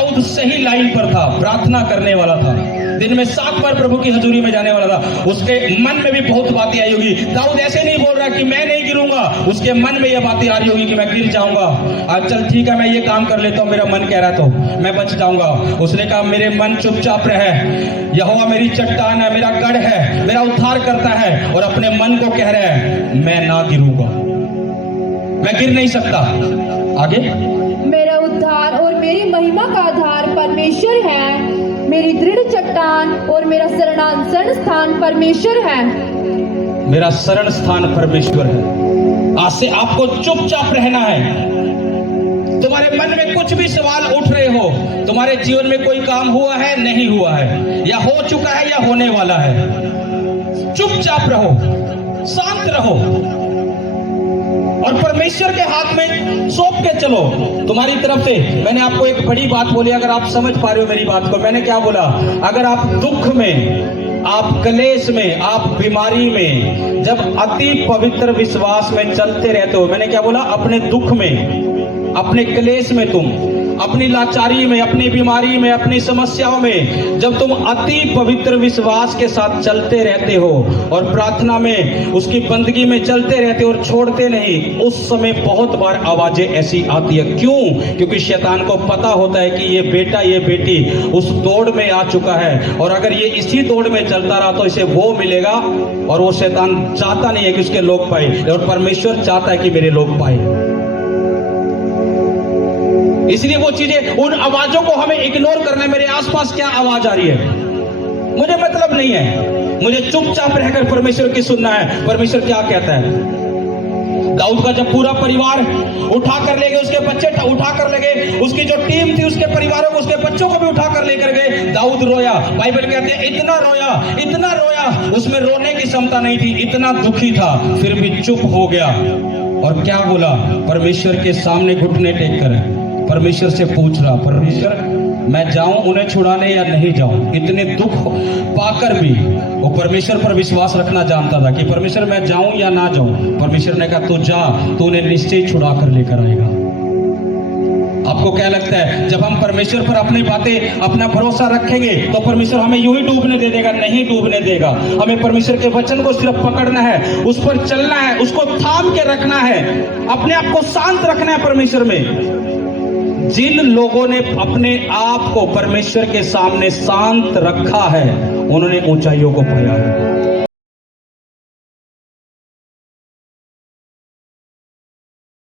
दाऊद सही लाइन पर था, प्रार्थना करने वाला था, दिन में 7 बार प्रभु की हजूरी में जाने वाला था। उसके मन में भी बहुत बातें आई होगी। दाऊद ऐसे नहीं बोल रहा कि मैं नहीं गिरूंगा, उसके मन में यह बातें आ रही होगी कि मैं गिर जाऊंगा। आज चल ठीक है, मैं ये काम कर लेता हूं, मेरा मन कह रहा तो मैं बच जाऊंगा। उसने कहा मेरे मन चुपचाप रहे, यहोवा मेरी चट्टान है, मेरा गढ़ है, मेरा उद्धार करता है, और अपने मन को कह रहा है मैं ना गिरूंगा, मैं गिर नहीं सकता। आगे, मेरा उद्धार और मेरी महिमा का आधार परमेश्वर है, मेरी दृढ़ चट्टान और मेरा शरण स्थान परमेश्वर है। मेरा शरण स्थान परमेश्वर है। आज से आपको चुपचाप रहना है। तुम्हारे मन में कुछ भी सवाल उठ रहे हो, तुम्हारे जीवन में कोई काम हुआ है, नहीं हुआ है, या हो चुका है या होने वाला है, चुपचाप रहो, शांत रहो और परमेश्वर के हाथ में सौंप के चलो। तुम्हारी तरफ से मैंने आपको एक बड़ी बात बोली, अगर आप समझ पा रहे हो मेरी बात को। मैंने क्या बोला? अगर आप दुख में, आप क्लेश में, आप बीमारी में, जब अति पवित्र विश्वास में चलते रहते हो, मैंने क्या बोला? अपने दुख में, अपने क्लेश में, तुम अपनी लाचारी में, अपनी बीमारी में, अपनी समस्याओं में जब तुम अति पवित्र विश्वास के साथ चलते रहते हो और प्रार्थना में, उसकी बंदगी में चलते रहते हो और छोड़ते नहीं, उस समय बहुत बार आवाजें ऐसी आती है। क्यों? क्योंकि शैतान को पता होता है कि ये बेटा, ये बेटी उस दौड़ में आ चुका है, और अगर ये इसी दौड़ में चलता रहा तो इसे वो मिलेगा, और वो शैतान चाहता नहीं है कि उसके लोग पाए, और परमेश्वर चाहता है कि मेरे लोग पाए। इसलिए वो चीजें, उन आवाजों को हमें इग्नोर करना है। मेरे आसपास क्या आवाज आ रही है मुझे मतलब नहीं है, मुझे चुपचाप रहकर परमेश्वर की सुनना है, परमेश्वर क्या कहता है। दाऊद का जब पूरा परिवार उठा कर ले गए, उसके बच्चे उठा कर ले गए, उसकी जो टीम थी उसके परिवारों को, उसके बच्चों को भी उठा कर लेकर गए, दाऊद रोया। बाइबल कहते हैं इतना रोया, इतना रोया, उसमें रोने की क्षमता नहीं थी, इतना दुखी था, फिर भी चुप हो गया। और क्या बोला? परमेश्वर के सामने घुटने टेक कर परमेश्वर से पूछ रहा, परमेश्वर मैं जाऊं उन्हें छुड़ाने या नहीं जाऊं? इतने दुख पाकर भी वो परमेश्वर पर विश्वास रखना जानता था कि परमेश्वर मैं जाऊं या ना जाऊं। परमेश्वर ने कहा तू जा, तू उन्हें निश्चय छुड़ा कर लेकर आएगा। आपको क्या लगता है, जब हम परमेश्वर पर अपनी बातें, अपना भरोसा रखेंगे तो परमेश्वर हमें यूं ही डूबने दे देगा? नहीं डूबने देगा। हमें परमेश्वर के वचन को सिर्फ पकड़ना है, उस पर चलना है, उसको थाम के रखना है, अपने आप को शांत रखना है परमेश्वर में। जिन लोगों ने अपने आप को परमेश्वर के सामने शांत रखा है, उन्होंने ऊंचाइयों को पाया है।